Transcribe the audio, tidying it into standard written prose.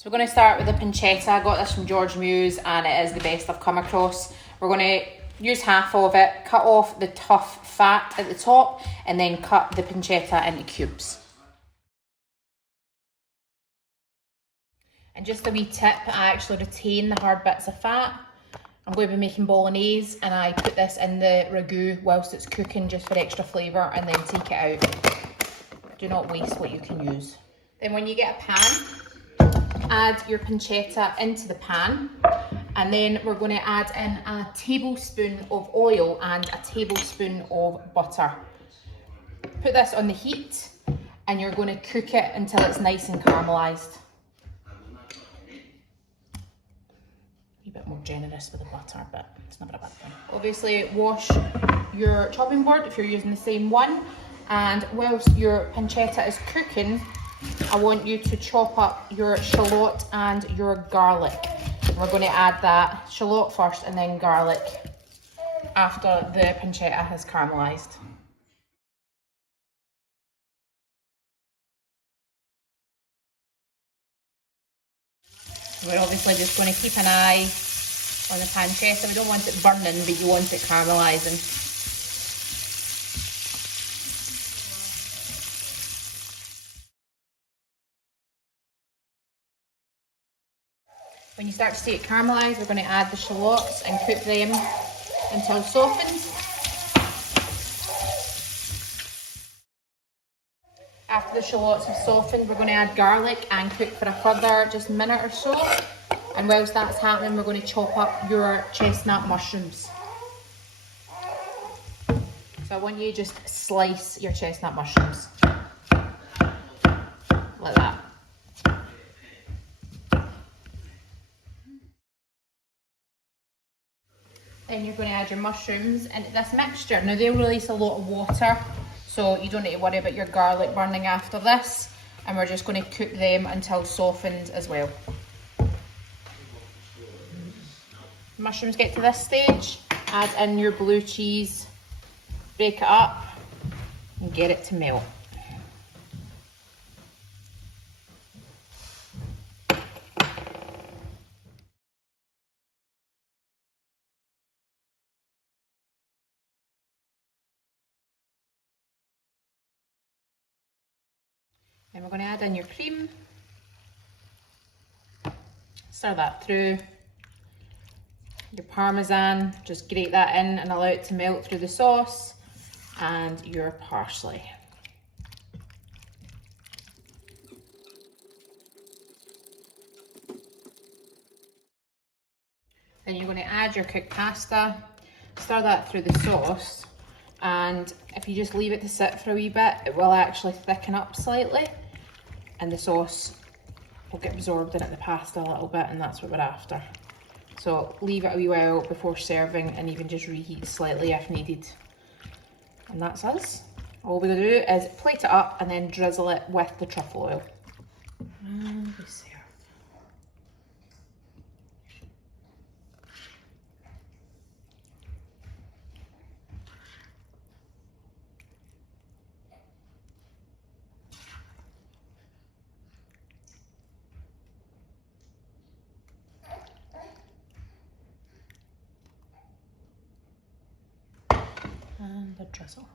So we're going to start with the pancetta. I got this from George Muse and it is the best I've come across. We're going to use half of it, cut off the tough fat at the top, and then cut the pancetta into cubes. And just a wee tip, I actually retain the hard bits of fat. I'm going to be making bolognese and I put this in the ragu whilst it's cooking just for extra flavour and then take it out. Do not waste what you can use. Then when you get a pan, add your pancetta into the pan, and then we're going to add in a tablespoon of oil and a tablespoon of butter. Put this on the heat and you're going to cook it until it's nice and caramelised. A bit more generous with the butter, but it's never a bad thing. Obviously wash your chopping board if you're using the same one, and whilst your pancetta is cooking, I want you to chop up your shallot and your garlic. We're going to add that shallot first and then garlic after the pancetta has caramelised. We're obviously just going to keep an eye on the pancetta. We don't want it burning, but you want it caramelising. When you start to see it caramelise, we're going to add the shallots and cook them until softened. After the shallots have softened, we're going to add garlic and cook for a further just minute or so. And whilst that's happening, we're going to chop up your chestnut mushrooms. So I want you to just slice your chestnut mushrooms. Like that. Then you're going to add your mushrooms into this mixture. Now they'll release a lot of water, so you don't need to worry about your garlic burning after this. And we're just going to cook them until softened as well. Mushrooms get to this stage, add in your blue cheese, break it up and get it to melt. Then we're going to add in your cream, stir that through. Your parmesan, just grate that in and allow it to melt through the sauce, and your parsley. Then you're going to add your cooked pasta, stir that through the sauce, and if you just leave it to sit for a wee bit, it will actually thicken up slightly and the sauce will get absorbed into the pasta a little bit, and that's what we're after. So leave it a wee while before serving and even just reheat slightly if needed. And that's us. All we're going to do is plate it up and then drizzle it with the truffle oil. And we serve. And the drizzle.